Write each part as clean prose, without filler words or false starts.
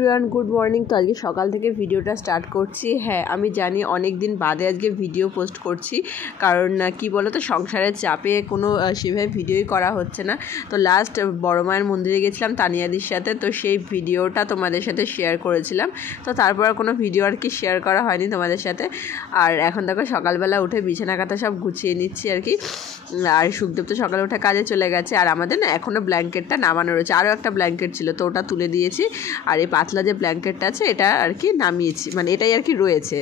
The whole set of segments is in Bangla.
Everyone, good morning. তো আজকে সকাল থেকে ভিডিওটা স্টার্ট করছি। হ্যাঁ, আমি জানি অনেক দিন বাদে আজকে ভিডিও পোস্ট করছি, কারণ কি বলো তো, সংসারের চাপে কোনো সেভাবে ভিডিওই করা হচ্ছে না। তো লাস্ট বড় মায়ের মন্দিরে গেছিলাম তানিয়াদির সাথে, তো সেই ভিডিওটা তোমাদের সাথে শেয়ার করেছিলাম। তো তারপর কোনো ভিডিও আর কি শেয়ার করা হয়নি তোমাদের সাথে। আর এখন দেখো সকালবেলা উঠে বিছানা কাঁথা সব গুছিয়ে নিচ্ছি আর কি। আর সুখদেব তো সকালে উঠে কাজে চলে গেছে, আর আমাদের না এখনও ব্ল্যাঙ্কেটটা নামানো রয়েছে। আরও একটা ব্ল্যাঙ্কেট ছিল, তো ওটা তুলে দিয়েছি। আর এই পাতলা যে ব্ল্যাঙ্কেটটা আছে এটা আর কি নামিয়েছি, মানে এটাই আর কি রয়েছে,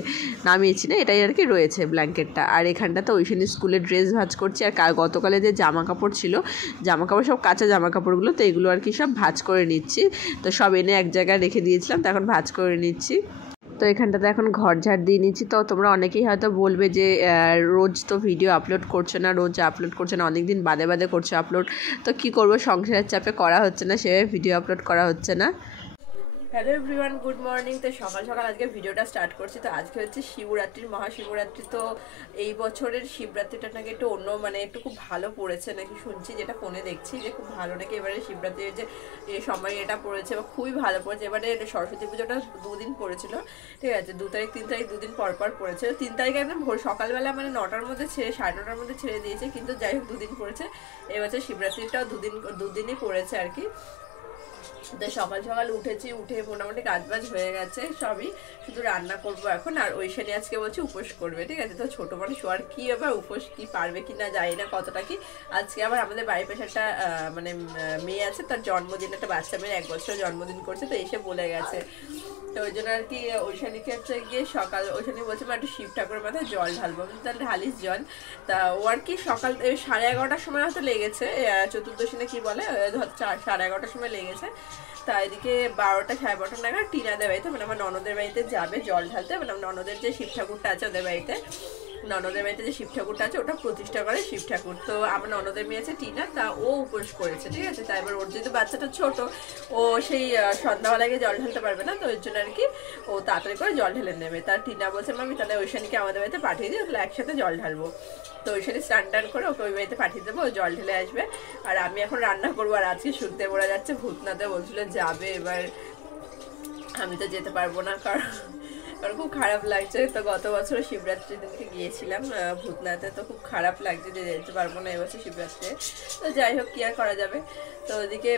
নামিয়েছি না, এটাই আর কি রয়েছে ব্ল্যাঙ্কেটটা। আর এখানটাতে ওইখানে স্কুলের ড্রেস ভাঁজ করছি। আর গতকালে যে জামা কাপড় ছিল, জামা কাপড় সব কাঁচা জামা কাপড়গুলো, তো এগুলো আর কি সব ভাঁজ করে নিচ্ছি। তো সব এনে এক জায়গায় রেখে দিয়েছিলাম, তো এখন ভাঁজ করে নিচ্ছি। তো এখানটাতে এখন ঘর ঝাড় দিয়ে নিচ্ছি। তো তোমরা অনেকেই হয়তো বলবে যে রোজ তো ভিডিও আপলোড করছো না, অনেক দিন বাদে বাদে করছো আপলোড। তো কি করবো, সংসারের চাপে করা হচ্ছে না, সেভাবে ভিডিও আপলোড করা হচ্ছে না। Hello everyone, good morning. তো সকাল সকাল আজকে ভিডিওটা স্টার্ট করছি। তো আজকে হচ্ছে শিবরাত্রি, মহাশিবরাত্রি। তো এই বছরের শিবরাত্রিটা নাকি একটু অন্য, মানে একটু খুব ভালো পড়েছে নাকি শুনছি, যেটা ফোনে দেখছি যে খুব ভালো নাকি এবারে শিবরাত্রির যে সময় এটা পড়েছে বা খুবই ভালো পড়েছে। এবারে সরস্বতী পুজোটা দুদিন পড়েছিল, ঠিক আছে, 2 তারিখ 3 তারিখ দুদিন পর পর পড়েছে। 3 তারিখে একদম ভোর সকালবেলা মানে 9টার মধ্যে ছেড়ে 9:30টার মধ্যে ছেড়ে দিয়েছে, কিন্তু যাই হোক 2 দিন পড়েছে। এবছর শিবরাত্রিটাও দুদিনই পড়েছে আর কি। তো সকাল সকাল উঠেছি, উঠে মোটামুটি কাজবাজ হয়ে গেছে সবই, শুধু রান্না করবো এখন। আর ঐশানি আজকে বলছে উপোস করবে, ঠিক আছে। তো ছোটো মানুষ আর কি আবার উপোস কি পারবে কি না জানি না কতটা কি। আজকে আবার আমাদের বাড়ির পাশে একটা মানে মেয়ে আছে, তার জন্মদিন, একটা বাচ্চা মেয়ের 1 বছর জন্মদিন করছে, তো এসে বলে গেছে। তো ওই জন্য আর কি ঐশানীকে হচ্ছে গিয়ে সকাল, ঐশানী বলছে মা একটু শিব ঠাকুরের মাথায় জল ঢালবো, তাহলে ঢালিস জল। তা ও আর কি সকাল 11:30টার সময় হয়তো লেগেছে, চতুর্দশী না কি বলে, 11:30টার সময় লেগেছে। তা এদিকে 12টা 12:30 নাগাদ টিনাদের বাড়িতে, মানে আমার ননদের বাড়িতে যাবে জল ঢালতে। মানে ননদের যে শিব ঠাকুরটা আছে ওদের বাড়িতে, ননদের বাড়িতে যে শিব ঠাকুরটা আছে ওটা প্রতিষ্ঠা করে শিব ঠাকুর। তো আমার ননদের মেয়ে আছে টিনা, তা ও উপোস করেছে, ঠিক আছে। তাই এবার ওর যেহেতু বাচ্চাটা ছোট, ও সেই সন্ধ্যাবেলায় জল ঢালতে পারবে না, তো ওই জন্য আর কি ও তাড়াতাড়ি করে জল ঢেলে নেবে। তার টিনা বলছে মামি তাহলে ঐশানীকে আমাদের বাড়িতে পাঠিয়ে দিই, তাহলে একসাথে জল ঢালবো। তো ঐশানী স্নান টান করে ওকে ওই বাড়িতে পাঠিয়ে দেবো, ও জল ঢেলে আসবে। আর আমি এখন রান্না করবো। আর আজকে শুনতে পড়া যাচ্ছে ভূতনাথে বলছিল যাবে, এবার আমি তো যেতে পারবো না, কারণ খুব খারাপ লাগছে। তো গত বছর শিবরাত্রির দিনকে গিয়েছিলাম ভূতনাথে, তো খুব খারাপ লাগছে যে যেতে পারবো না এবছর শিবরাত্রি। তো যাই হোক, কি আর করা যাবে। তো ওদিকে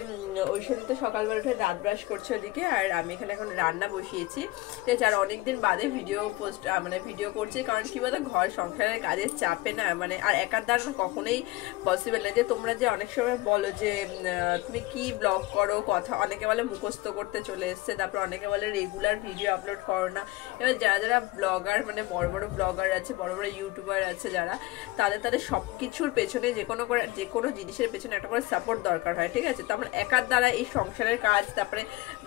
ঐশানী তো সকালবেলা উঠে দাঁত ব্রাশ করছে ওদিকে, আর আমি এখানে এখন রান্না বসিয়েছি, ঠিক আছে। আর অনেকদিন বাদে ভিডিও পোস্ট, মানে ভিডিও করছি, কারণ কি বলতো ঘর সংসারের কাজের চাপে না, মানে আর একার দ্বারা কখনোই পসিবল না। যে তোমরা যে অনেক সময় বলো যে তুমি কি ব্লগ করো, কথা অনেকে বলে মুখস্থ করতে চলে এসছে, তারপর অনেকে বলে রেগুলার ভিডিও আপলোড করো না। এবার যারা যারা ব্লগার, মানে বড় বড় ব্লগার আছে, বড় বড় ইউটিউবার আছে যারা, তাদের সব কিছুর পেছনে যে কোনো জিনিসের পেছনে একটা করে সাপোর্ট দরকার হয়, ঠিক আছে। তো আমার একার দ্বারা এই সংসারের কাজ, তারপরে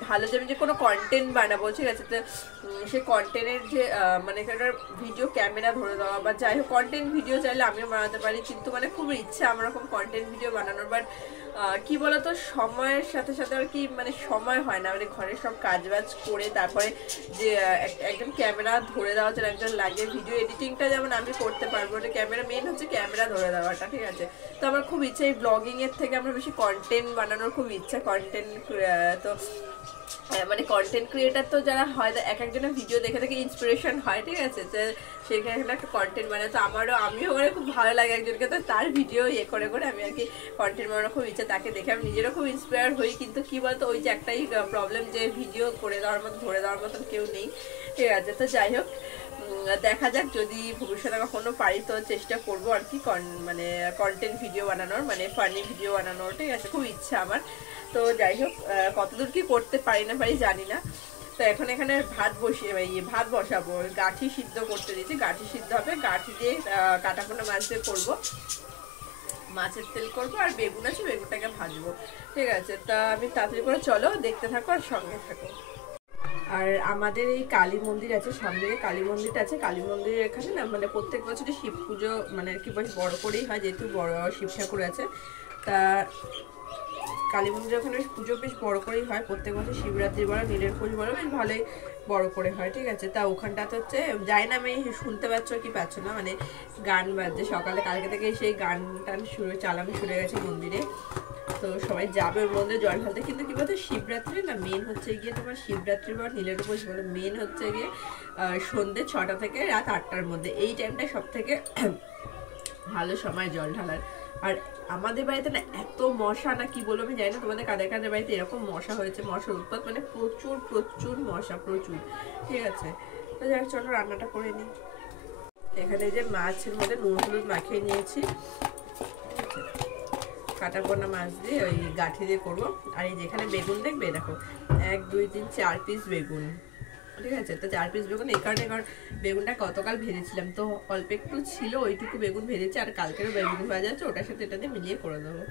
ভালো যে আমি যে কোনো কন্টেন্ট বানাবো, ঠিক আছে, তো সেই কন্টেন্টের যে মানে একটা ভিডিও ক্যামেরা ধরে দেওয়া বা যাই হোক, কন্টেন্ট ভিডিও চাইলে আমিও বানাতে পারি, কিন্তু মানে খুব ইচ্ছা আমার রকম কন্টেন্ট ভিডিও বানানোর। বাট কি বলতো সময়ের সাথে সাথে আর কি, মানে সময় হয় না, মানে ঘরের সব কাজ বাজ করে তারপরে যে একদম ক্যামেরা ধরে দেওয়ার জন্য একজন লাগে। ভিডিও এডিটিংটা যেমন আমি করতে পারবো, ওটা ক্যামেরা, মেন হচ্ছে ক্যামেরা ধরে দেওয়াটা, ঠিক আছে। তো আমার খুব ইচ্ছা এই ব্লগিং এর থেকে আমার বেশি কন্টেন্ট বানানোর খুব ইচ্ছা। কন্টেন্ট তো মানে কন্টেন্ট ক্রিয়েটার তো যারা হয়, এক একজনের ভিডিও দেখে দেখে ইন্সপিরেশন হয়, ঠিক আছে। তো সেখানে একটা কন্টেন্ট বানায়, তো আমিও মানে খুব ভালো লাগে একজনকে, তো তার ভিডিও করে করে আমি আর কি কন্টেন্ট বানানোর খুব ইচ্ছা। তাকে দেখে আমি নিজেরও খুব ইন্সপায়ার হই, কিন্তু কি বলতো ওই যে একটাই প্রবলেম, যে ভিডিও করে দেওয়ার মতো, ধরে দেওয়ার মতন কেউ নেই, ঠিক আছে। তো যাই হোক, দেখা যাক, যদি ভবিষ্যতে কখনো পারি তো চেষ্টা করবো আর কি, মানে কন্টেন্ট ভিডিও বানানোর, মানে ফানি ভিডিও বানানোর, ঠিক আছে, খুব ইচ্ছা আমার। তো যাই হোক, কতদূর কি করতে পারি না পারি জানি না। তো এখন এখানে ভাত বসাবো, গাঠি সিদ্ধ করতে দিয়েছি, গাঠি সিদ্ধ হবে, গাঠি দিয়ে কাটাপোনা মাছ দিয়ে করবো, মাছের তেল করবো, আর বেগুন আছে, বেগুনটাকে ভাজবো, ঠিক আছে। তা আমি তাড়াতাড়ি করে চলো, দেখতে থাকো আর সঙ্গে থাকো। আর আমাদের এই কালী মন্দির আছে সামনে, কালী মন্দিরটা আছে, কালী মন্দিরের এখানে না মানে প্রত্যেক বছরই শিব পুজো মানে আর কি বেশ বড় করেই হয়, যেহেতু বড় শিব ঠাকুর আছে। তা কালী মন্দির ওখানে পুজো বেশ বড় করেই হয়, প্রত্যেক বছর শিবরাত্রি বলো, নীলের পুজো বলো, বেশ ভালোই বড় করে হয়, ঠিক আছে। তা ওখানটাতে হচ্ছে যাই না, আমি শুনতে পাচ্ছ কি পাচ্ছ না, মানে গান বাজছে সকালে, কালকে থেকে সেই গান টান চালানো শুরু হয়ে গেছে মন্দিরে। তো সবাই সবাই যাবে ওর মধ্যে জল ঢালতে, কিন্তু কি বলতো শিবরাত্রি না মেন হচ্ছে গিয়ে তোমার শিবরাত্রি বা নীলের উপোস বলে মেন হচ্ছে গিয়ে সন্ধ্যে 6টা থেকে রাত 8টার মধ্যে, এই টাইমটা সব থেকে ভালো সময় জল ঢালার। আর আমাদের বাড়িতে না এত মশা না কি বলবো আমি জানি না তোমাদের কাদের কাদের বাড়িতে এরকম মশা হয়েছে, মশার উৎপাত মানে প্রচুর প্রচুর মশা প্রচুর, ঠিক আছে। তো যাই চলো রান্নাটা করে নিই। এখানে যে মাছের মধ্যে নুন হলুদ মাখিয়ে নিয়েছি, কাটা পোনা মাছ দিয়ে ওই গাঠি দিয়ে করবো। আর এই যেখানে বেগুন দেখবে দেখো 1 2 3 4 পিস বেগুন, ঠিক আছে। তো 4 পিস বেগুন এই কারণে, কারণ বেগুনটা গতকাল ভেজেছিলাম তো অল্প একটু ছিল, ওইটুকু বেগুন ভেজেছি, আর কালকেরও বেগুন ভাজা আছে, ওটার সাথে এটা দিয়ে মিলিয়ে করে দেবো।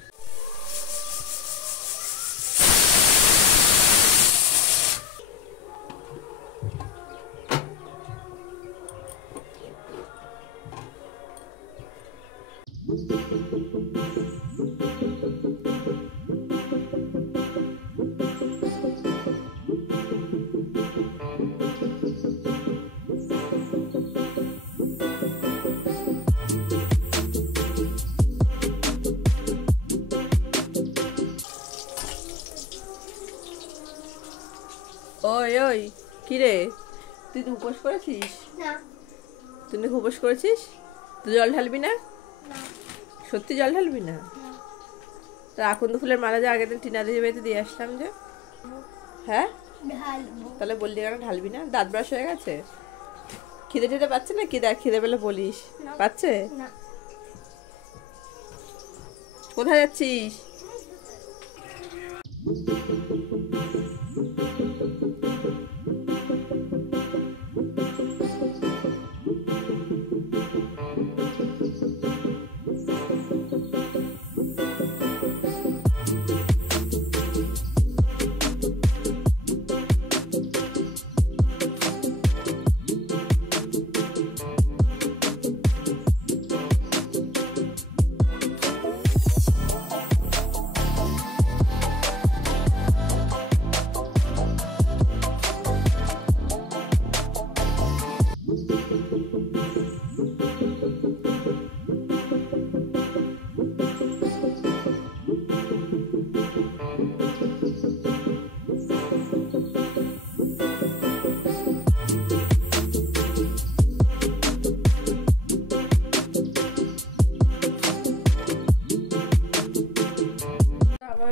ওই ওই কি রে, তুই তো উপোস করেছিস? তুই নাকি উপোস করেছিস? তুই জল ঢালবি না? সত্যি জল ঢালবি না? তা আকন্দ ফুলের মালা যে আগের দিন টিনা দিদি বাড়িতে দিয়ে আসলাম যে, হ্যাঁ তাহলে বললি কেন ঢালবি না? দাঁত ব্রাশ হয়ে গেছে? খিদে টিদে পাচ্ছে না? খিদে পেলে বলিস। পাচ্ছে? কোথায় যাচ্ছিস?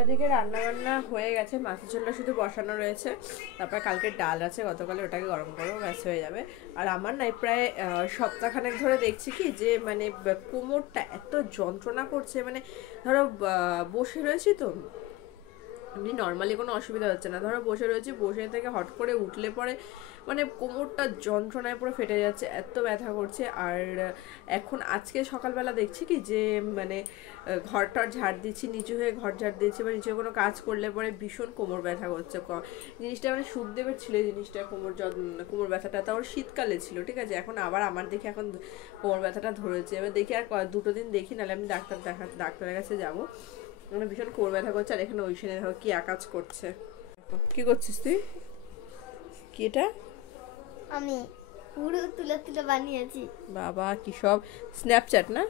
এদিকে রান্না বান্না হয়ে গেছে, মাছের ঝোলটা শুধু বসানো রয়েছে, তারপর কালকে ডাল আছে গতকালে, ওটাকে গরম করবো, ব্যাস হয়ে যাবে। আর আমার না প্রায় সপ্তাহখানেক ধরে দেখছি কি যে মানে কোমরটা এত যন্ত্রণা করছে, মানে ধরো বসে রয়েছি তো এমনি নর্মালি কোনো অসুবিধা হচ্ছে না, ধরো বসে রয়েছি, বসে থেকে হট করে উঠলে পরে মানে কোমরটা যন্ত্রণায় পুরো ফেটে যাচ্ছে, এত ব্যথা করছে। আর এখন আজকে সকালবেলা দেখছি কি যে মানে ঘরটার ঝাড় দিচ্ছি, নিচু হয়ে ঘর ঝাড় দিচ্ছি বা নিচে কোনো কাজ করলে পরে ভীষণ কোমর ব্যথা করছে। জিনিসটা মানে সুখদেবের ছিল জিনিসটা, কোমর ব্যথাটা তাও শীতকালে ছিল, ঠিক আছে। এখন আবার আমার দেখি এখন কোমর ব্যথাটা ধরেছে, এবার দেখি আর 2 দিন দেখি, নাহলে আমি ডাক্তারের কাছে যাবো। মানে ভীষণ কোমর ব্যথা করছে। আর এখানে ওইখানে দেখো কি আকাজ করছে, কি করছিস তুই? কি এটা? আমি পুরো তুলে তুলে বানিয়েছি। বাবা কি সব স্ন্যাপচ্যাট না?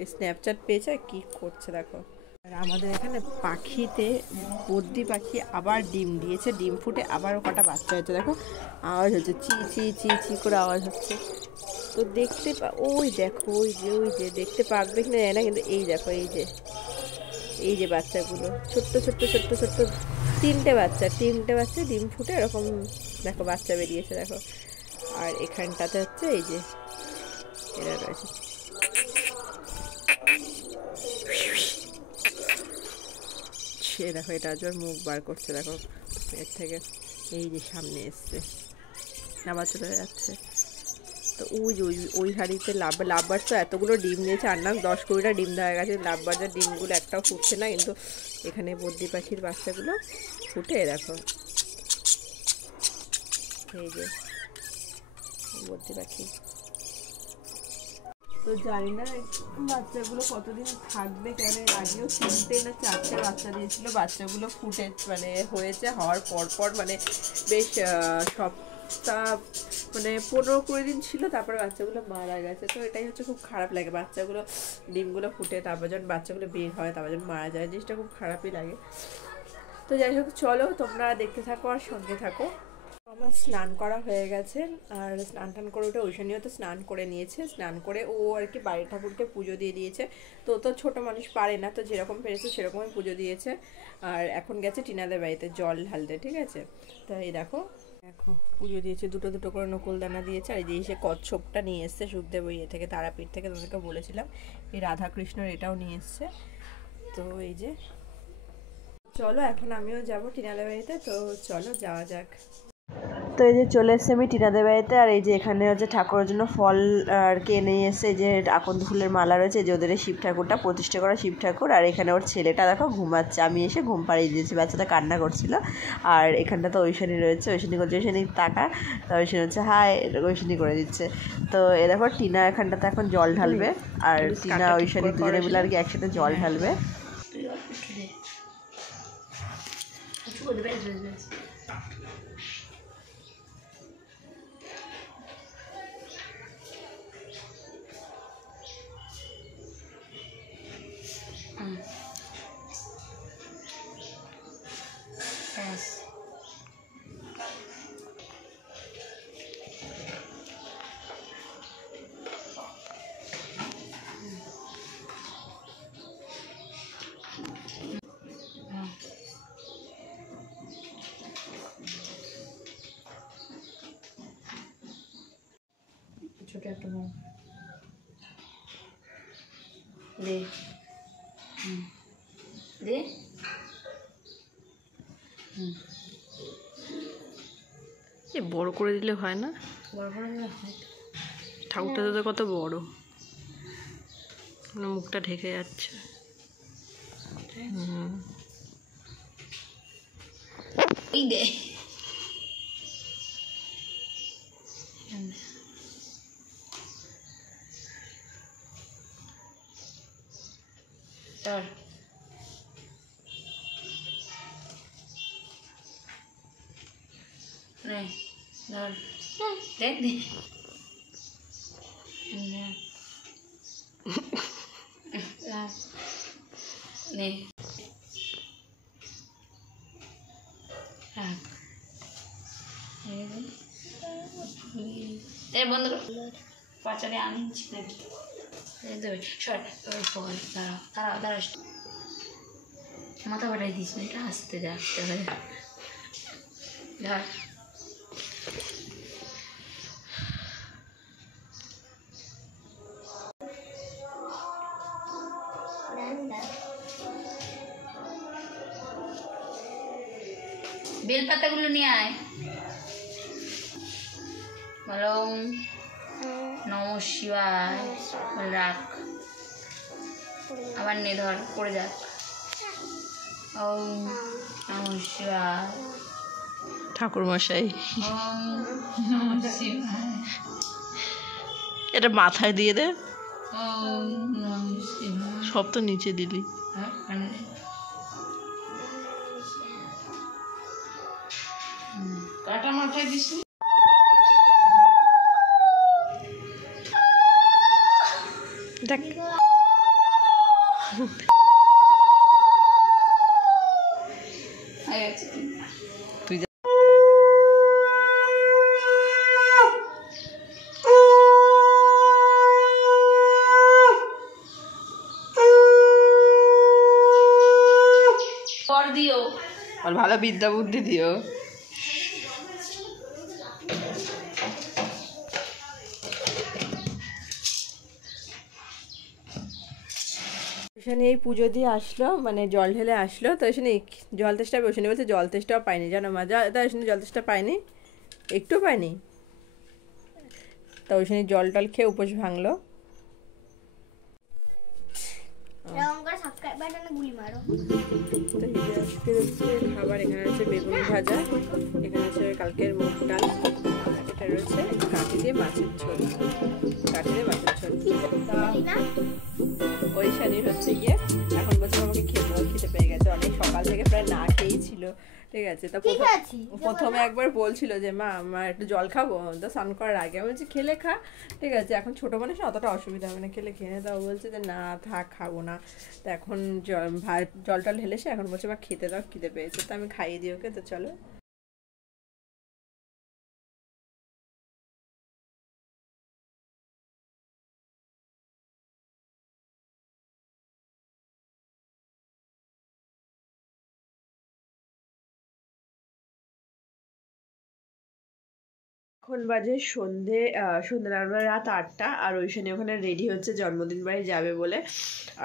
এই স্ন্যাপচ্যাট পেয়েছে কি করছে দেখো। আর আমাদের এখানে পাখিতে বদ্যি পাখি আবার ডিম দিয়েছে, ডিম ফুটে আবার কটা বাচ্চা হয়েছে, দেখো আওয়াজ হচ্ছে, চি চি চি চি করে আওয়াজ হচ্ছে। তো দেখতে ওই দেখো, ওই যে দেখতে পারবে কিনা জানি না, কিন্তু এই দেখো এই যে বাচ্চাগুলো ছোট্ট ছোট্ট ছোট্ট ছোট্ট 3টে বাচ্চা ডিম ফুটে এরকম দেখো বাচ্চা বেরিয়েছে দেখো। আর এখানটাতে হচ্ছে এই যে এরা রয়েছে, সে দেখো এটা আজ ওর মুখ বার করছে দেখো এর থেকে, এই যে সামনে এসছে আবার চলে যাচ্ছে। তো ওই হাড়িতে লাভবার তো এতগুলো ডিম দিয়েছে, আর না 10-20টা ডিম দেওয়া গেছে, লাভবারের ডিমগুলো একটাও ফুটছে না, কিন্তু এখানে বদ্যি পাখির বাচ্চাগুলো ফুটে দেখো, এই যে বদ্যি পাখি। তো জানি না বাচ্চাগুলো কতদিন থাকবে, কেন আগেও 3টে না 4টে বাচ্চা দিয়েছিল, বাচ্চাগুলো ফুটে মানে হয়েছে, হওয়ার পর মানে বেশ তা মানে 15-20 দিন ছিল, তারপরে বাচ্চাগুলো মারা গেছে। তো এটাই হচ্ছে খুব খারাপ লাগে, বাচ্চাগুলো ডিমগুলো ফুটে তারপর যখন বাচ্চাগুলো বের হয় তারপর যখন মারা যায়, জিনিসটা খুব খারাপই লাগে। তো যাই হোক, চলো তোমরা দেখতে থাকো আর সঙ্গে থাকো। আমার স্নান করা হয়ে গেছে, আর স্নান টান করে উঠে ঐশানীও তো স্নান করে নিয়েছে। স্নান করে ও আর কি বাড়ির ঠাকুরকে পুজো দিয়ে দিয়েছে। তো তো ছোটো মানুষ পারে না, তো যেরকম পেরেছে সেরকমই পুজো দিয়েছে। আর এখন গেছে টিনাদের বাড়িতে জল ঢালতে, ঠিক আছে। তো এই দেখো পুজো দিয়েছে, দুটো দুটো করে নকুলদানা দিয়েছে। আর এই যে সে কচ্ছপটা নিয়ে এসছে সুখদেব ইয়ে থেকে, তারাপীঠ থেকে, তোমাদেরকে বলেছিলাম। এই রাধাকৃষ্ণর এটাও নিয়ে এসছে। তো এই যে চলো এখন আমিও যাবো টিনাদের বাড়িতে, তো চলো যাওয়া যাক। তো এই যে চলে এসছে আমি টিনাদের বাড়িতে। আর এই যে এখানে হচ্ছে ঠাকুরের জন্য ফল আর কে নিয়ে এসছে, যে আকন্দ ফুলের মালা রয়েছে, যে ওদের শিব ঠাকুরটা প্রতিষ্ঠা করা শিব ঠাকুর। আর এখানে ওর ছেলেটা দেখো ঘুমাচ্ছে, আমি এসে ঘুম পাড়িয়ে দিয়েছি, বাচ্চাটা কান্না করছিল। আর এখানটা তো ঐশানী রয়েছে, ঐশানী করছে, ঐশানী টাকা, তো ঐশানী হচ্ছে হাই, ঐশানী করে দিচ্ছে। তো এ দেখো টিনা এখানটাতে এখন জল ঢালবে, আর টিনা ঐশানী দুজনে মিলে আর কি একসাথে জল ঢালবে। ছোট একটা দে দে বড় করে দিলে হয় না? বড় করে দিলে হয়। ঠাকুরটা তো কত বড়, মুখটা ঢেকে যাচ্ছে। এই দে ধর, ধর, দেখ দে নে, বন্ধ বাচ্চাকে আনছি নাকি ফল, দাঁড়াও দাঁড়াও দাঁড়া, মাথা বাটাই দিস না, এটা আসতে যাচ্ছে ধর। বেলপাতাগুলো নিয়ে আয়, বলো নমঃ শিবায়, রাখ, আবার নে ধর, পড়ে যাক। ওম নমঃ শিবায়, ঠাকুর মশাই ওম নমঃ শিবায়, এটা মাথায় দিয়ে দে। ওম নমঃ শিবায়, সব তো নিচে দিলি। কাটা মাথায় দিস দেখ। তুই দিও, ভালো বিদ্যা বুদ্ধি দিও। ওইখানে এই পুজো দিয়ে আসলো, মানে জল ঢেলে আসলো। তো ওইখানে জল তেষ্টা ওইখানে বলছে জল তেষ্টাও পাইনি, জানো মা, তা ওইখানে জল তেষ্টা পাইনি, একটু পাইনি। তা ওইখানে জল টল খেয়ে উপোস ভাঙলো। খাবার এখানে আছে বেগুন ভাজা, এখানে আছে কালকের মুগ ডাল, এটা রয়েছে কাঠি দিয়ে মাছের ঝোল, কাঠি দিয়ে মাছের ঝোল। ওই শানির হচ্ছে গিয়ে এখন বলছে আমাকে খেতে পেয়ে গেছে, অনেক সকাল থেকে প্রায় না খেয়েই ছিল। ঠিক আছে। তো ঠিক আছে প্রথমে একবার বলছিল যে মা আমার একটু জল খাবো, তো স্নান করার আগে আমি বলছি খেলে খা, ঠিক আছে, এখন ছোটো মানুষ অতটা অসুবিধা হবে না, খেলে খেয়ে। তাও বলছে যে না থাক খাবো না। তো এখন জল টল ঢেলে সে এখন বলছে মা খেতে দাও, খিদে পেয়েছে, তো আমি খাইয়ে দিই ওকে। তো চলো। এখন বাজে সন্ধে আমরা রাত 8টা, আর ওইখানে ওখানে রেডি হচ্ছে জন্মদিন বাড়ি যাবে বলে।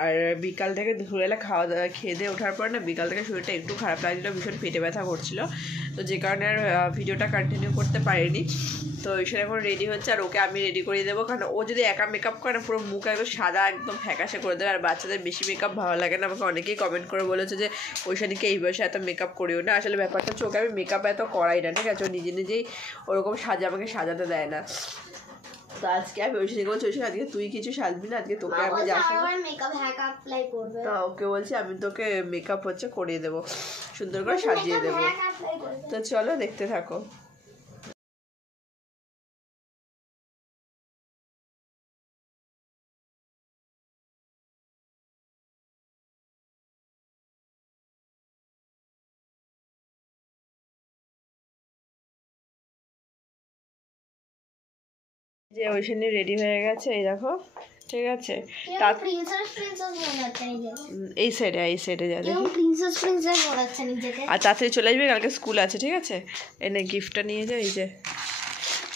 আর বিকাল থেকে দুপুরবেলা খাওয়া দাওয়া খেয়ে দিয়ে ওঠার পর না বিকাল থেকে শরীরটা একটু খারাপ লাগছিল, ভীষণ পেটে ব্যথা করছিল, তো যে কারণে আর ভিডিওটা কন্টিনিউ করতে পারিনি। তো ওইখানে এখন রেডি হচ্ছে, আর ওকে আমি রেডি করিয়ে দেবো, কারণ ও যদি একা মেকআপ করে না পুরো মুখ একদম সাদা একদম ফ্যাকাশে করে দেবে। আর বাচ্চাদের বেশি মেকআপ ভালো লাগে না, আমাকে অনেকেই কমেন্ট করে বলেছে যে ওইখানেকে এই বয়সে এত মেকআপ করিও না। আসলে ব্যাপারটা হচ্ছে ওকে আমি মেকআপ এত করাই না, ঠিক আছে, ও নিজে নিজেই ওরকম আমাকে সাজাতে দেয় না। তো আজকে আমি ওইখানে বলছি আজকে তুই কিছু সাজবি না, আজকে তোকে আমি তো ওকে বলছি আমি তোকে মেকআপ হচ্ছে করিয়ে দেবো, সুন্দর করে সাজিয়ে দেবো। তো চলো দেখতে থাকো। যে ওইখানে রেডি হয়ে গেছে, এই দেখো, ঠিক আছে। এই সাইডে যাবে, আর তাড়াতাড়ি চলে আসবে, কালকে স্কুল আছে, ঠিক আছে। এনে গিফটটা নিয়ে যাও। এই যে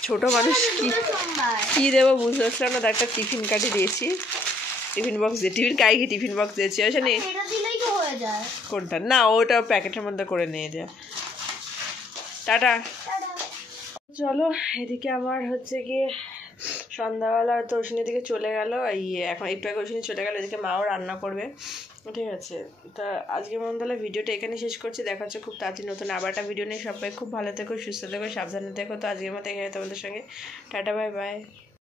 ছোট মানুষ কি দেবো বুঝতে পারছিলাম না, একটা টিফিন কাটি দিয়েছি, টিফিন বক্স দিয়ে, টিফিন বক্স দিয়েছি। ওইখানে কোনটা না, ওটা প্যাকেটের মধ্যে করে নিয়ে যা। টাটা। চলো, এদিকে আমার হচ্ছে গিয়ে সন্ধ্যাবেলা তো ওষুধের দিকে চলে গেল, এখন একটু আগে ওষুধে চলে গেল, এদিকে মাও রান্না করবে, ঠিক আছে। তা আজকে মন তাহলে ভিডিওটা এখানে শেষ করছি, দেখা হচ্ছে খুব তাড়াতাড়ি নতুন আবার একটা ভিডিও নিয়ে। সবাই খুব ভালো থেকো, সুস্থ থেকো, সাবধানে থেকো। তো আজকের মতো এখানে তোমাদের সঙ্গে টাটা, বাই বাই।